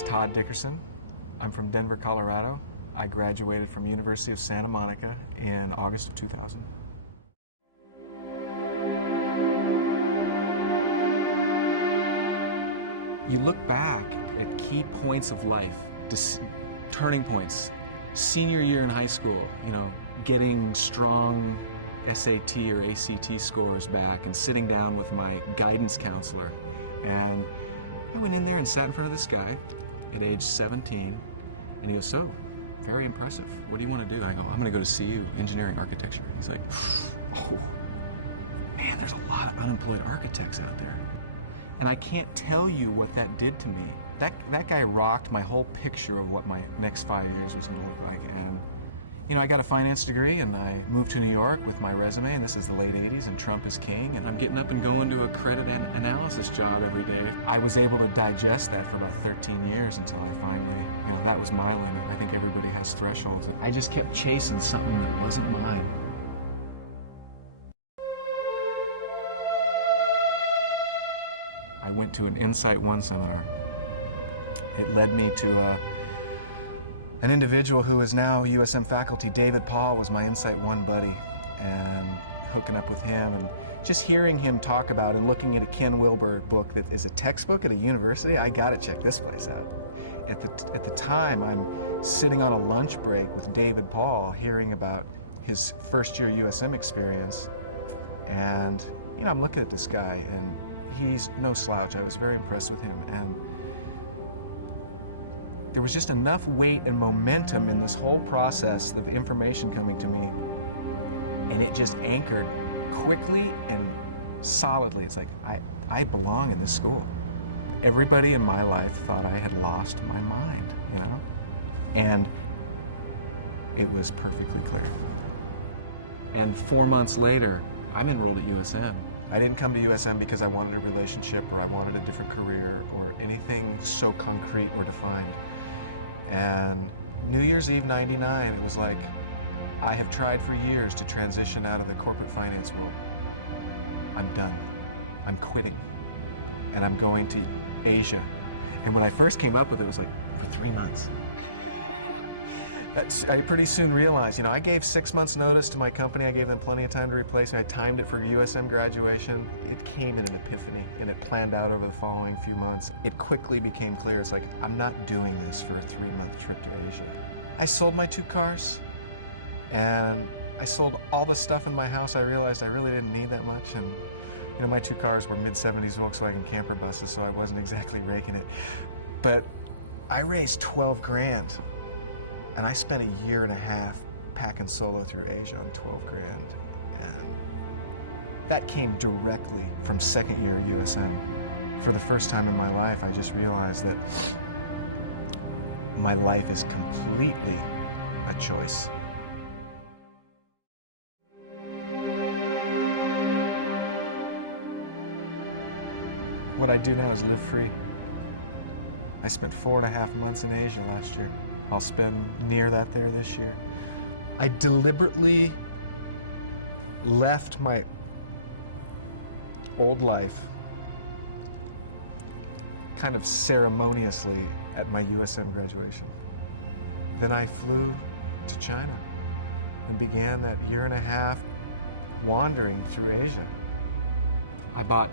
is Todd Dickerson. I'm from Denver, Colorado. I graduated from University of Santa Monica in August of 2000. You look back at key points of life, turning points. Senior year in high school, getting strong SAT or ACT scores back and sitting down with my guidance counselor. And I went in there and sat in front of this guy at age 17, and he goes, "So, very impressive. What do you want to do?" I go, "I'm going to go to CU, engineering architecture." He's like, "Oh, man, there's a lot of unemployed architects out there." And I can't tell you what that did to me. That guy rocked my whole picture of what my next 5 years was going to look like. And, I got a finance degree, and I moved to New York with my resume, and this is the late 80s, and Trump is king, and I'm getting up and going to a credit analysis job every day. I was able to digest that for about 13 years until I finally, that was my limit. I think everybody has thresholds. I just kept chasing something that wasn't mine. I went to an Insight One seminar. It led me to an individual who is now USM faculty. David Paul was my Insight One buddy, and hooking up with him and just hearing him talk about and looking at a Ken Wilber book that is a textbook at a university. I gotta check this place out. At the time, I'm sitting on a lunch break with David Paul hearing about his first year USM experience, and I'm looking at this guy, and he's no slouch. I was very impressed with him, and there was just enough weight and momentum in this whole process of information coming to me, and it just anchored quickly and solidly. It's like, I belong in this school. Everybody in my life thought I had lost my mind, and it was perfectly clear. And 4 months later, I'm enrolled at USM. I didn't come to USM because I wanted a relationship or I wanted a different career or anything so concrete or defined. And New Year's Eve '99, it was like, I have tried for years to transition out of the corporate finance world. I'm done. I'm quitting. And I'm going to Asia. And when I first came up with it, was like, for 3 months. I pretty soon realized, I gave 6 months notice to my company. I gave them plenty of time to replace me. I timed it for USM graduation. It came in an epiphany, and it planned out over the following few months. It quickly became clear. It's like, I'm not doing this for a 3-month trip to Asia. I sold my 2 cars, and I sold all the stuff in my house. I realized I really didn't need that much, and my 2 cars were mid-70s Volkswagen camper buses, so I wasn't exactly raking it. But I raised 12 grand. And I spent a year and a half packing solo through Asia on 12 grand. And that came directly from second year at USM. For the first time in my life, I just realized that my life is completely a choice. What I do now is live free. I spent 4.5 months in Asia last year. I'll spend near that there this year. I deliberately left my old life kind of ceremoniously at my USM graduation. Then I flew to China and began that 1.5 years wandering through Asia. I bought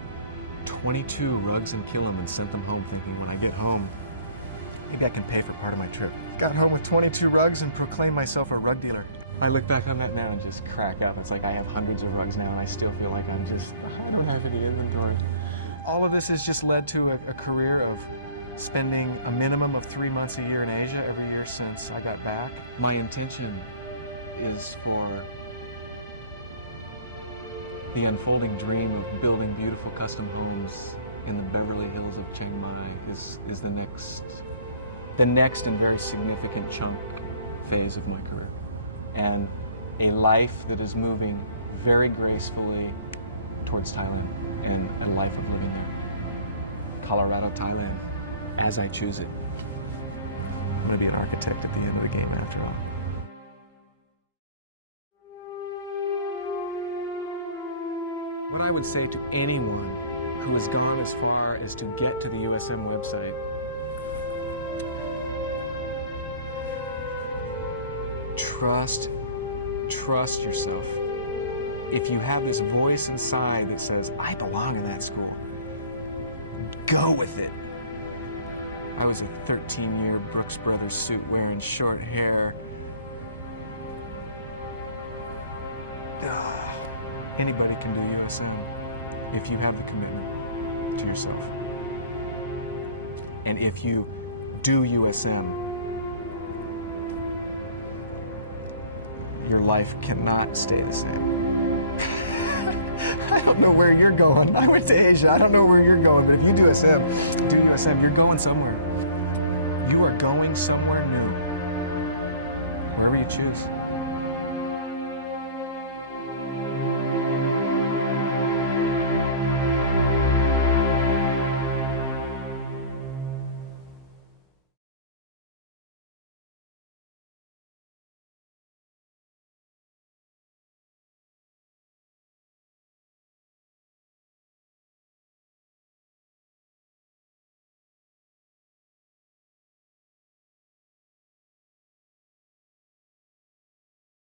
22 rugs and kilim and sent them home thinking, when I get home, maybe I can pay for part of my trip. Got home with 22 rugs and proclaimed myself a rug dealer. I look back on that now and just crack up. It's like I have hundreds of rugs now and I still feel like I don't have any inventory. All of this has just led to a career of spending a minimum of 3 months a year in Asia every year since I got back. My intention is for the unfolding dream of building beautiful custom homes in the Beverly Hills of Chiang Mai is the next and very significant chunk phase of my career. And a life that is moving very gracefully towards Thailand and a life of living there. Colorado, Thailand, as I choose it. I'm going to be an architect at the end of the game after all. What I would say to anyone who has gone as far as to get to the USM website trust yourself. If you have this voice inside that says, I belong in that school, go with it. I was a 13-year Brooks Brothers suit wearing, short hair. Anybody can do USM if you have the commitment to yourself. And if you do USM, your life cannot stay the same. I don't know where you're going. I went to Asia. I don't know where you're going, but if you do USM, you're going somewhere. You are going somewhere new. Wherever you choose.